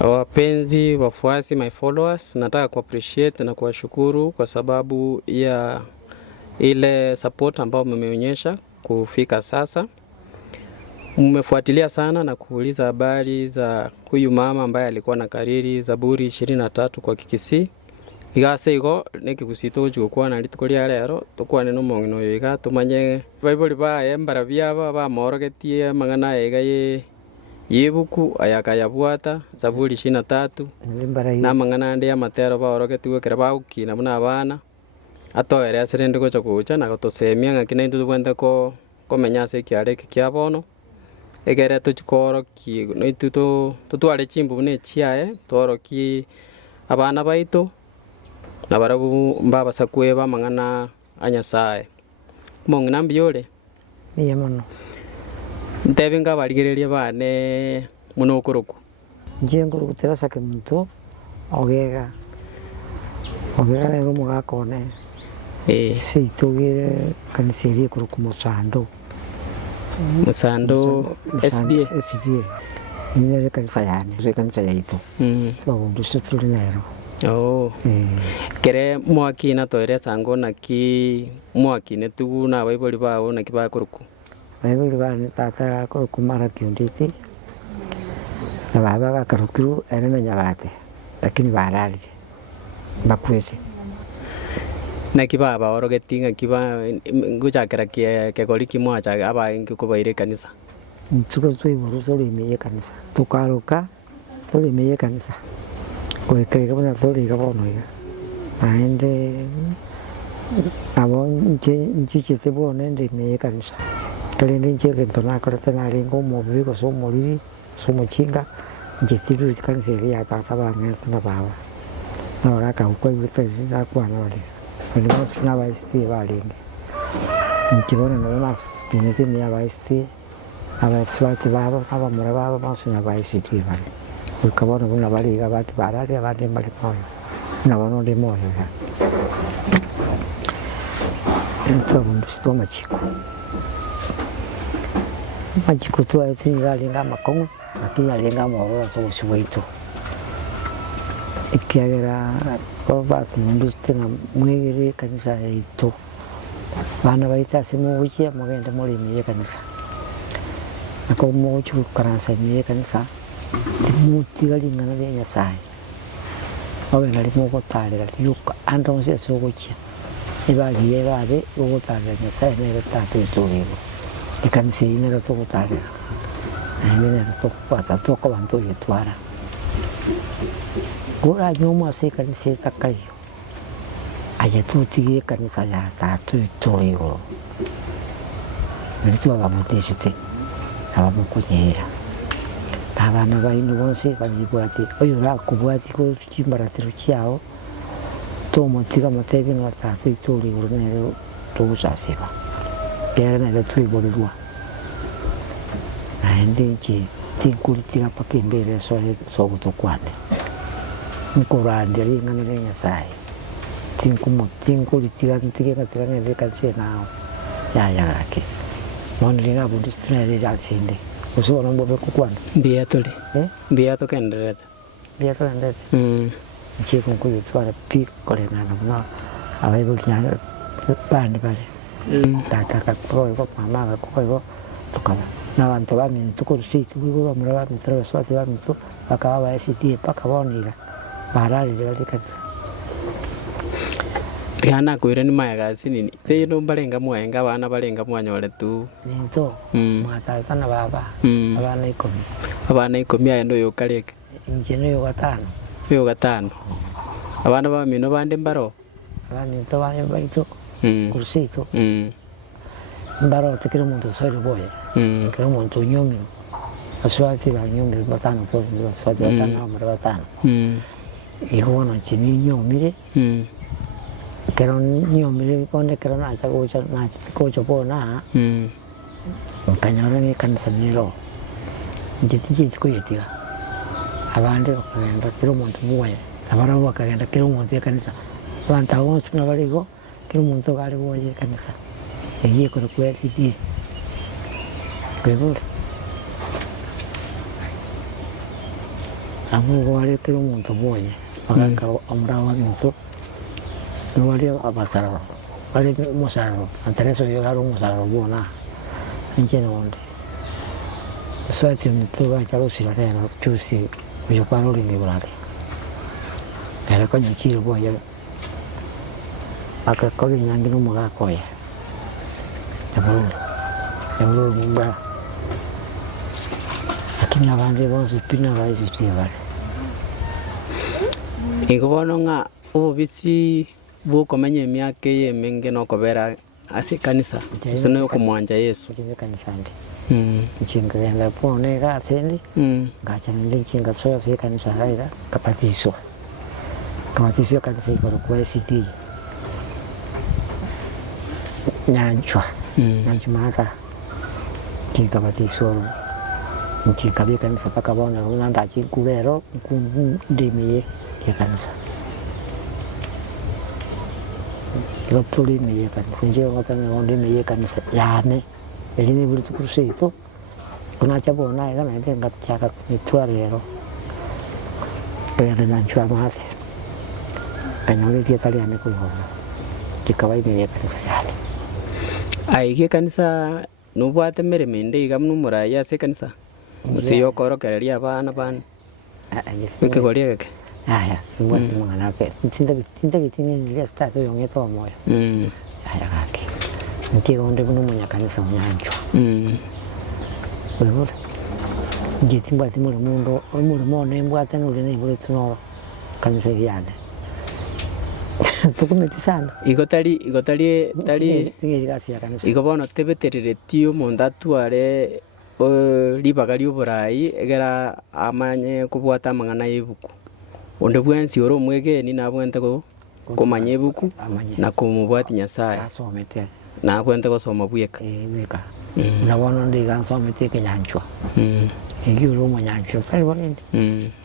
Wapenzi, wafuasi, my followers, nataka ku appreciate na kuwashukuru kwa sababu ya ile support ambao mmeonyesha kufika sasa. Mmefuatilia sana na kuuliza habari za huyu mama ambaye alikuwa na kariri Zaburi 23 kwa Kikisii. Igase igo nekigusito jukwa na litukoria rero tukwane no mongino yiga tumanye Bible ba embara byaba ba morogetie magana yegaye yebuku ayakayabwata Zaburi 23 na mangana ndi amatero ba orogetie kera ba ukina muna abana atoere aserende gocha kucha na gotosemia ngakina intu twende ko komenya se kiare kiabono egere tukoro ki no ituto tutwale chimbu ne chiae toro ki abana baito na barabu mbaba sakweba mangana anyasaye mongina mbiole niye mono ntebenga barigereria bane muno okuruku njenguru guterasa ke muntu ogega rero mugakone si tugire kaniseri kuruku musando SDA ni kanisa yani kanisa yaito so ndiso tulinero kere mwaki na toire sango na ki mwaki ne tugu na Bible bao na kiba kuruku Bible ba ni tata kuruku mara kiunditi na baba karukiru ene nyabate lakini barali bakwete na kiba ba orogetinga kiba nguchakera ke goliki mwacha aba ingi kubaire kanisa tuko tuiburu sori meye kanisa tukaruka sori meye kanisa kwekega bana sori gabono ya aende abo nchichite bone ndi meye kanisa kalende ncheke tona karata na lengo mobi ko so mori so mochinga njitiru kanisa ya tata bana na baba na ora ka ko ibutse na kwa na wale Además, una vaistie vale. Nkibona na spinete ni vaistie. Aba swati baba, aba mura baba, mas na vaistie vale. Ukabona kuna vale ga bati barari abandi mbali kwa. Na bano de moyo ya. Nto ndo sto machiko. Machiko tu ati ngalinga makongo, lakini alinga moro so shwaito. Ikiagera kwa batu mundu tena mwegere kanisa yaito bana baita simu wikia magenda muri miye kanisa nako mochu karansa miye kanisa timuti galingana bya Nyasaye awe nali moko tale yuka ando se sogochia ibali yebabe ugo tale Nyasaye ne tate tuligo ikanisa ine rato tale ene rato pata toko bantu yetwara Gora nyoma se kanisa takayo aya tutige kanisa ya tatu tuligo nito abamudishite abamukunyera abana baino bonse bajibwati oyo ra kubwati ko chimbaratiro cyao tomotiga matebi no tatu tuligo nero tugusasiba kera nero tuibolirwa aende tinkulitiga pakembere so gutokwane nkorande ringana le Nyasaye tinkulitiga ntige ngere kanse nao ya yake mwana ringa budistra le asinde usibona mbobe kukwana biatole biato kendereta nchiko kuyitwara pikole na abayibo nyana bandi bale tata katoro mama ko tukaba n'abantu bamenye tukurusitu bigo bamura bamitro swati bamito bakaba bayisidiye paka bonira barari bali kanisa Tiana kuire ni mayaga sinini se no barenga mwenga bana barenga mwanyole tu nito mwatata na baba abana 10 aya ndo yokareke injeno yo gatano abana bamino bande mbaro abamito bane baito kurusitu mbaro tekero muntu sori boye kero muntu nyomiro aswati ba nyomiro batano to aswati batano amara batano ihono chini nyomire kero nyomire konde kero na ko bona kanyora ni kanisa niro njeti ko yetiga abandi bakagenda kero muntu boye abara bakagenda kero muntu kanisa banta wonse na barigo kero muntu gari boye kanisa egiye ko kwesidi kwebura amu wale kila muntu mmoja wakaka omrawa muntu wale abasara wale musaro antereso yogaru musaro bona nje nonde swati muntu ga chalo sirena chusi yo paro ri migurare era ko nyikiro boya aka ko nyangi no muga koya Yaburu nimba lakini abandi bonse pina baizitiye bale Ikobono nga obubisi bukomenya emyaka eyemenge nokobera ase kanisa sono yokumwanja Yesu kije kanisa ndi nchinga yenda pone ga tsendi ngacha ndi nchinga soyo se kanisa haida kapatiso kanisa ikoro kwa SDG nyanchwa nyanchumata kinga batiso nkinga bye kanisa paka bona unanda chikubero ndimiye ya kanisa batulimiye kanisa nje watanga ndimiye kanisa yane elini bulutu kusito unacha bona kana ende ngachaka mitwarero pera nanchwa mate kanole dia tali ane ko dikawai me kanisa yale aige kanisa nubwate meremende igamnu muraya se kanisa musiyo korokereria abana bana bikegoria gake aya mwati mwana ke tinda kitinge ngilia start yongeto moyo aya gake ntigo onde buno munya kanisa munyancho wewe ngiti mbati muri mundo muri mone mbwate nuri ne muri tunoro kanisa yane tukumeti sana igotari tinge gasi ya kanisa igobono tebetereretio mondatu are libagari oborai egera amanye kubwata amang'ana y'ebuku onde bwensi oro omwege ni nabwente komanya ebuku na kumubwati Nyasaye asomete na bwente gosoma bweka bweka nabono ndiga nsomete kenyanchwa egiuro omonyanchwa tari bonende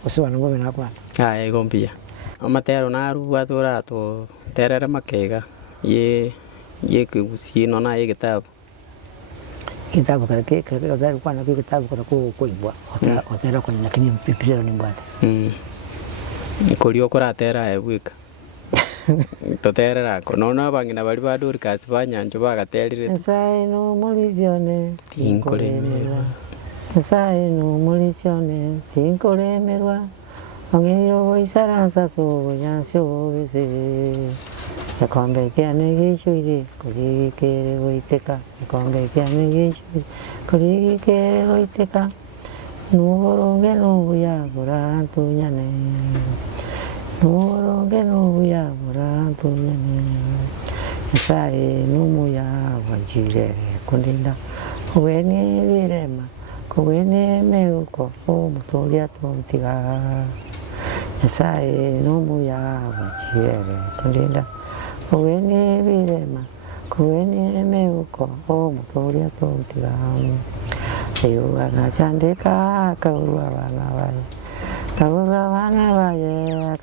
osibana ngobe nakwana gompia amatero naru bwatura to terere makega ye kigusiino na ye gitabu kake kadari kwana kitabu kana kuibwa otera kwa lakini pipiro ni mbwate korio koratera ebwika toterera konona bangina bali baduri kasi banyanjo bagaterire Nyasaye no mulisione tinkolemerwa Nyasaye no mulisione tinkolemerwa ongero isaranza so nyansyo bese yakombe kyane gishuire kuri kere goiteka yakombe kyane gishuire kuri kere goiteka nuboronge nubuya burantonyane nuboronge nubuya burantonyane Nyasaye numuya wajire kundinda kuweni birema kuweni meruko omutolia tontiga Nyasaye numuya wajire kundinda kuweni birema kuweni meruko omutolia tontiga Ayuwa chandika kauru abana baye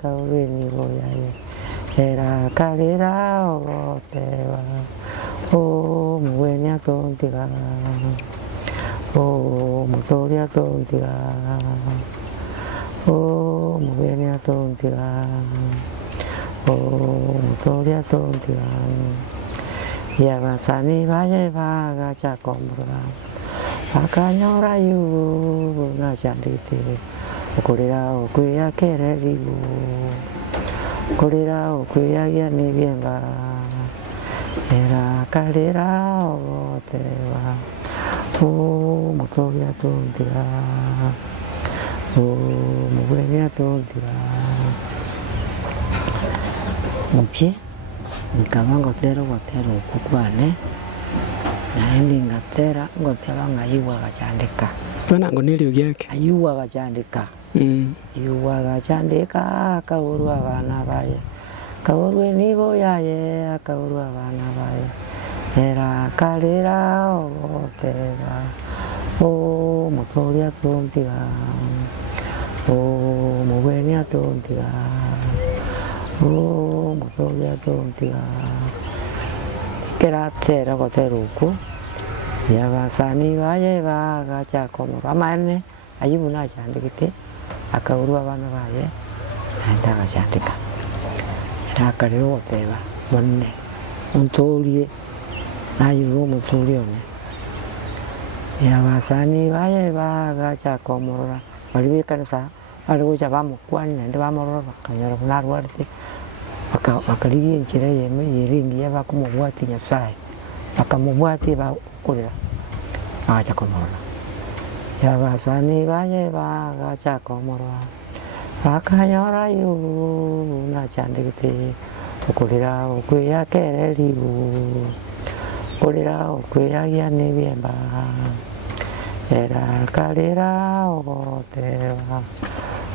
kauru nibo yaye era kalira otewa o muwenya tontiga o mutoria tontiga o muwenya tontiga o mutoria tontiga ya basani baye baga chakombra akanyora yu na chandite okorera okuya kereribu okorera okuya yani bienga era kalera otewa o mutoria tontiga o mugwenya tontiga mupye nikabangotero kukwane naendi ngatera ngoteba ngayuwa gachandika twanango nilio gyake ayuwa gachandika yuwa gachandika kauru abana baye kauru nibo yaye kauru abana baye era kalera oteba o mutoria tontiga o mugwenia tontiga o mutoria tontiga Keratera goteruku ya basani baye baga chakomo amane ayibuna chandikite akaurua abana baye naenda agacandika erakarira goteba monne onturie nayiruo muturie one abasani baye bagacha komorora bari bekanisa bari gocha bamukwani naende bamorora bakanyora bunarwarite bakaririe enchera yeme yiringi bakumubwati Nyasaye bakamubwati bakurira agacha komorora abasani baye bagacha komorora bakanyora yu nachandikite ukurira ukwiyakereribu kurira ukwiyagia nibiemba erakarira ogoteba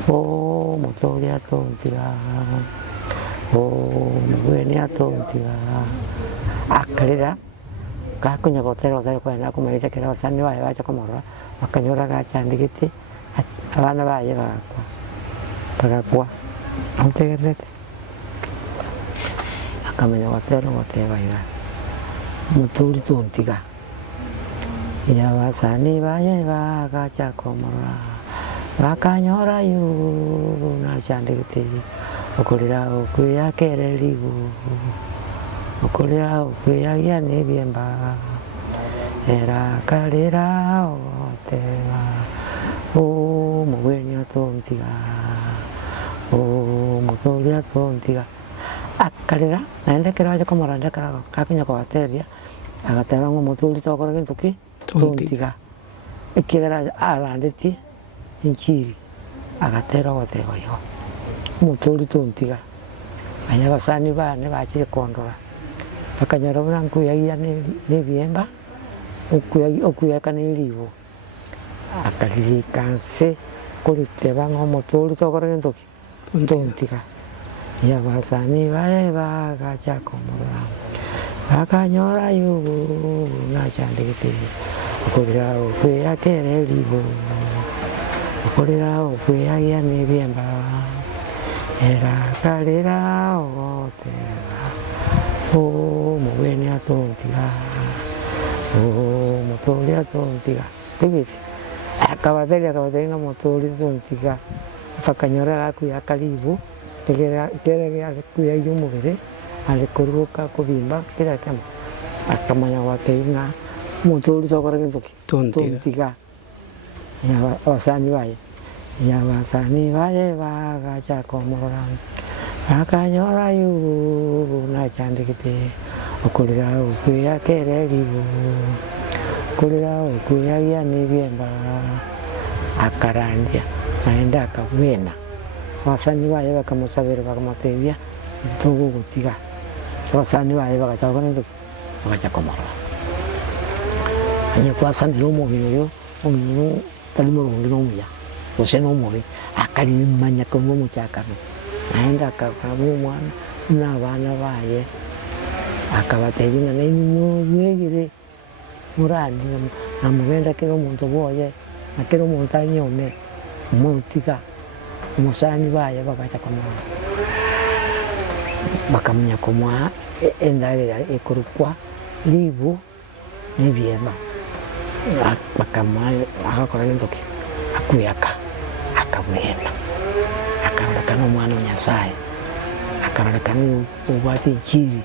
mutori atontiga mugeni atontiga akarira gakunya gotera kwenda kumarite kera abasani baye bacha komorora bakanyora gachandikite abana baye bagakwa antegerete akamenya gotera goteba iga mutori tontiga abasani baye bagacha komorora bakanyora yu nachandikite ukurira ukwiyakereribu ukurira ukwiyagia nibiemba erakarira ogoteba mugeni atontiga mutori atontiga akarira naende kero acha komorora ndekara gakunya gotereria agateba mutori tokora gintu ki tontiga ekigera arandetie enchiri agatera goteba yo mutori tontiga anya abasani bane bachire kondora bakanyora buna nkuyagia nibiemba okuyaka neribo akaririkanse kuriteba mutori tokora gintu ki tontiga abasani baye bagacha komorora bakanyora yu nachandikite ukurira ukwiyakereribu ukurira ukwiyagia nibiemba erakarira ogoteba mugeni atontiga mutori atontiga tigiti akabateria mutori tontiga bakanyora gakuyakaribu kera kuyagia umubiri arikuruka kubimba kira kama akamanya wateina mutori tokora gintu ki tontiga abasani baye bagacha komorora bakanyora yu nachandikite ukurira ukwiyakereribu ukurira ukwiyagia nibiemba akarandia naenda akabwena abasani baye bakamusabira bakamutebia tugugutiga abasani baye bagacha gukora gintu ki bagacha komorora anyekwasani n'omubiri oyo omuntu tari murungi n'omuya gose n'omubi akarimanya kumwe omukyakano naenda akabamu omwana n'abaana baye akabatebia nainumwegire murandi namugenda kera omuntu bwoye nakera omuntu anyome omutiga omusani baye bagacha komorora bakamenya kumwa endagera ekurukwa libu nibiemba bakamwa agakora gintu ki akuyaka akabwena akarekana omwana Nyasaye akarekana ubwate enchiri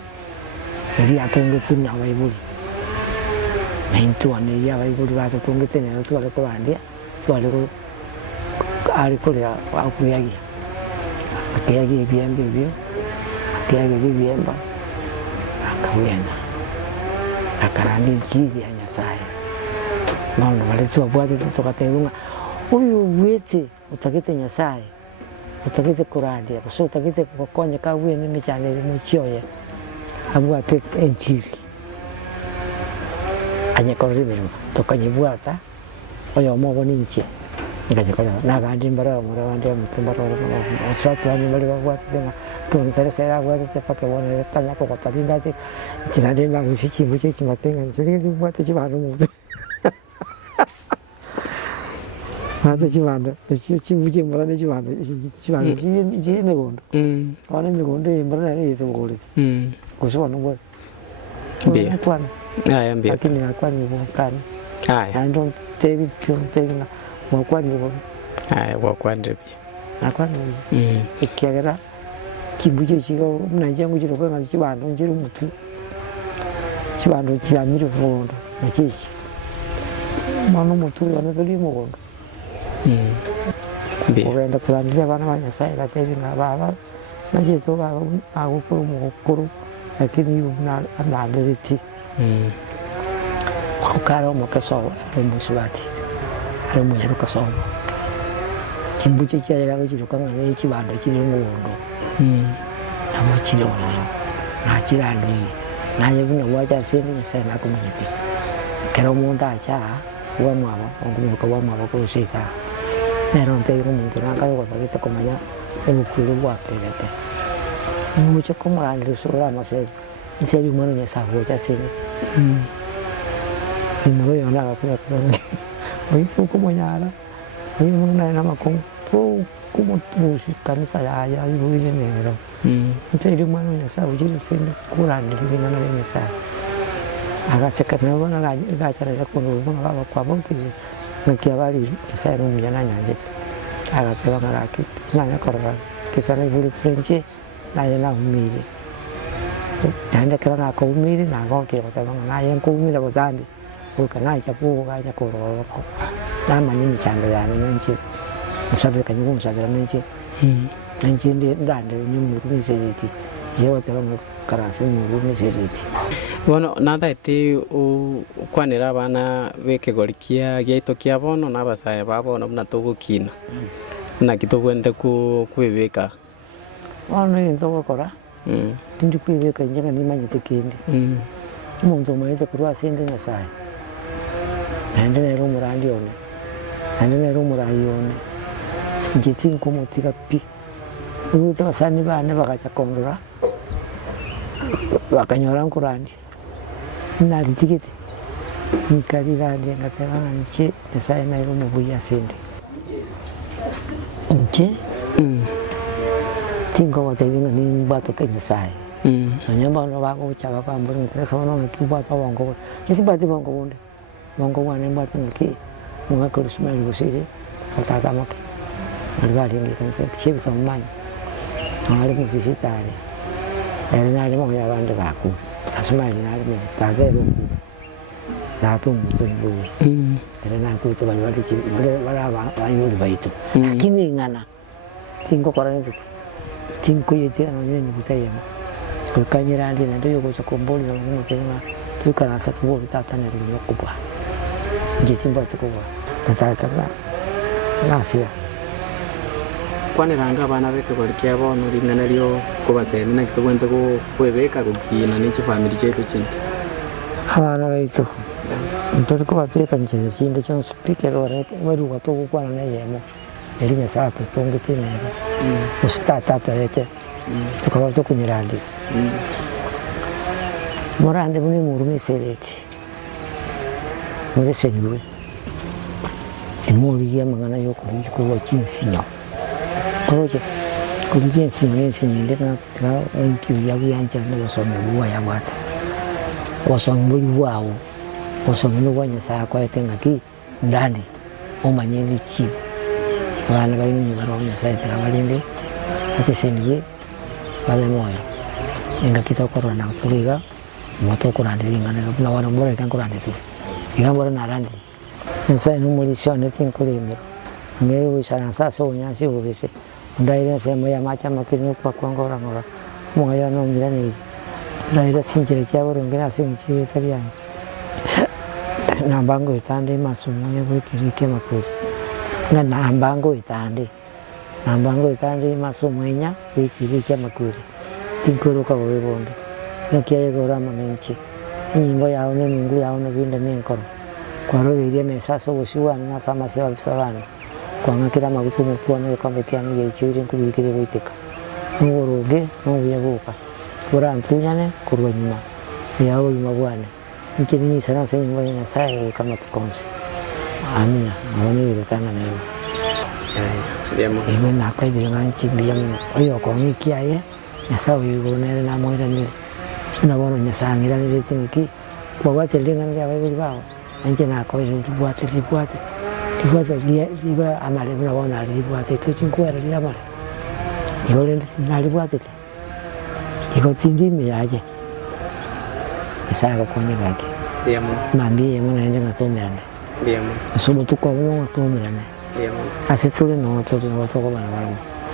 eri atongete na baibuli naintuane ya baibuli batatongete nero twale kubandia twale arikorera akuyagia akiyagia ebiemba ebyo akiyagia ebiemba akabwena akaranda enchiri ya Nyasaye nono bali twabwate tukatebunga uyu wete utakite Nyasaye utakite kurandia kuso utakite kukonya kawe ni michane muchioye abwate enchiri anyekoribero tukanyibwata oyo mogo ninche ngajikora nagandi mbara murabandi mutumbara oswatu bani bali babwate tema kunteresa era bwate pake bone tanya ko katalinda te kirande na musiki muke kimatenga nchiri bwate kibano mutu Mata chivanda, chimuche murane chivanda, chiye megondo. Wane megondo murane ne yeto gole. Kuswa no bia. Kwan. Aya mbia. Lakini akwan ni bokani. Aya. Ando tevi pion tevi na mokwan ni bon. gwakwa ndibi nakwa ikiagera kimbujo kigo mnanje ngujiro kwa kibando njiro mutu kibando kyamire vondo nakiki mwana mutu wana tuli mugondo ogenda kurandira abana banyasaye gatebi ngababa najeto baba agukuru mukuru lakini ananderiti ukaro mukaso remusubati ari munyaro kaso kimbujo cyaya gujiro kwa ngane kibando kiri mugondo amakire wono nakirandiri naye bino wacha sindi nyasa nakumanyite kero munda acha wa mwabo ngumuka wa mwabo ko sita nero ntego muntu nakaro kwa bagita kumanya ebukuru bwa pegate mucho kumurandira sura amaseri nsebi mwana nyasa wacha sindi nimero yona bakura kuna oyifu kumanyara oyi mwana na makongo como tushi kanisa ya iburi nero ntiri mwana nyasa ujiri sindi kurandira ngana nyasa agaseka nabona gachara yakundu baba kwa bonki nakia bali sai no mujana nyanje agateba ngaki nanya korora kisara iburi trenche naye na umiri yanda kera ko umiri na go kiro tabanga naye ko umira bodandi ukana chapu gaja kororo ko nama ni michando ya nanchi usabe kanyu usabe nanchi nanchi ndi ndande nyumuru miseriti yewe tabanga karase mu miseriti bono nathaiti ukwanira abana bekigori kia giaito kia bono nabasae babono buna tugukina na kitugwende kwibika ono into gukora tindi kwibika njenga nimanyite kindi umuntu umayite kurwa sindi nyasaye nande nero murandi one nande nero murayi one ngiti nkumutika pi uite basani bane bakacha kondora bakanyora nkurandi nari tikete nikarira ndenga tebana nche nyasaye nairo mubuya sindi nche tingo watebinga ni bato ke nyasaye nyamba no bako chaba kwa mburi nteso no nkibato bongo kiti bati bongo bonde bongo wane bato nki munga kurisma libusiri fatata moke alibali ngi kanse chibi samani ari musisitari era nari mo ya bande bako tasmani nari mo tazero nato muzungu era nakuite bali bali chi bala bayuri baitu lakini ngana tingo koranzi tinko yete anonyeni butayema ukanyira ndi ndio yuko cha komboli na mungu tena tukana satu tata na ndio kubwa ngitimba tukubwa tata nasia kwaniranga abana bekigori kia bono ringana ryo kubaseni na kitugwente ko kwebeka gukina n'iki family cyetu kintu abana baitu ntore ko bapeka nje kindi cyo speaker wari wato gukwana na yemo eringa sato tongete nero usitata tete tukaba cyo kunyirandi morande muni murume sereti muri senwe timuri ya mangana yo kuri ko kinsinyo koroje kuri kinsinyo nsinyo ndeka ka enkiu ya buyanja no basome buwa ya bwata wasome buwawo wasome no wanya sa kwa tenga ki ndani omanyeni ki abana bari mu baronya site abalinde asisenwe babe moyo inga kita korona tuliga moto kurandira ingana na wana mbore kan kurandira tu ingambora narandi nsa no muri shone tinkulimiro ngere wisana sasa unyasi ubise ndaira sema ya macha makini kwa kwangora ngora mungaya no mirani ndaira sinjire cyaboro ngira sinjire tabiyani nambango itande masumo yabukirike makuri nambango itande masumo enya bikirike makuri tinkuruka bobonde nakiye gora manenchi nyimbo yawe n'inungu yawe n'ibindi menkoro kwaro biriye mesaso bushiwana na samase babisabana kwangakira magutu mutone kwambekya ngiye cyuri kubikire biteka n'uruge n'ubuyabuka burantunyane kurwa nyuma yawe mabwane nkiri ni sana sana nyimbo ya sai kama tukonsi amina abone bitanga nayo iwe nakaibe nganchi biyam oyo ko ngikiaye yasawe yubonere na moira ni nabona nyasangira ni tinki bwate linga nga babiri bawo anje nako izo bwate Libuate liba amale mna wana libuate to chinkwera liamale. Yole na libuate. Iko tindimi yaje. Isaka kwenye kake. Ndiyo Mungu. Mambi yemo naende ngatomerane. Ndiyo Mungu. Sobo tukwa ngo ngatomerane. Ndiyo Mungu. Asitule no to no soko bana wala.